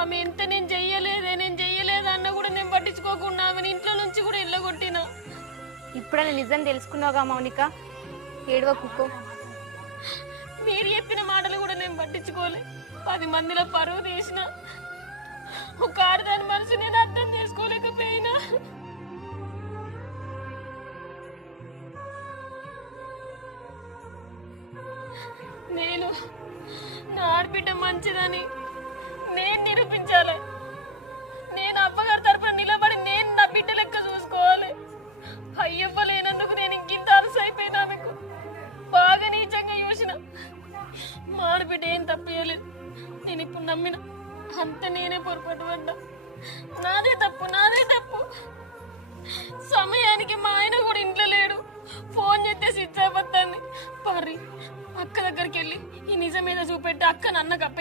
ఆమె ఎంత నేను చెయ్యలేదే అన్న కూడా నేను పట్టించుకోకుండా ఆమెను ఇంట్లో నుంచి కూడా వెళ్ళగొట్టినా. ఇప్పుడైనా నిజం తెలుసుకున్నావుగా మౌనిక, ఏడవకుకో. మీరు చెప్పిన మాటలు కూడా నేను పట్టించుకోలే. 10 మందిలో పరువు తీసిన ఒక ఆడదాని మనసు నేను అర్థం చేసుకోలేకపోయినా. నేను నా ఆడబిడ్డ మంచిదని నేను నిరూపించాలి. నేను అబ్బగారి తరపున నిలబడి నేను నా బిడ్డ లెక్క చూసుకోవాలి. అయ్యవ్వలేనందుకు నేను ఇంకింత అలసి అయిపోయినా. మీకు బాగా నీచంగా చూసిన మా ఆడబిడ్డ ఏం తప్పలేదు. నేను ఇప్పుడు నమ్మిన అంత నేనే పొరపాటు పడ్డా. నాదే తప్పు. సమయానికి మా ఆయన కూడా ఇంట్లో లేడు. ఫోన్ చేస్తే స్విచ్ ఆఫ్ వస్తుంది. పర్రి అక్క దగ్గరికి వెళ్ళి ఈ నిజం మీద చూపెట్టి అక్క నన్న కప్పే.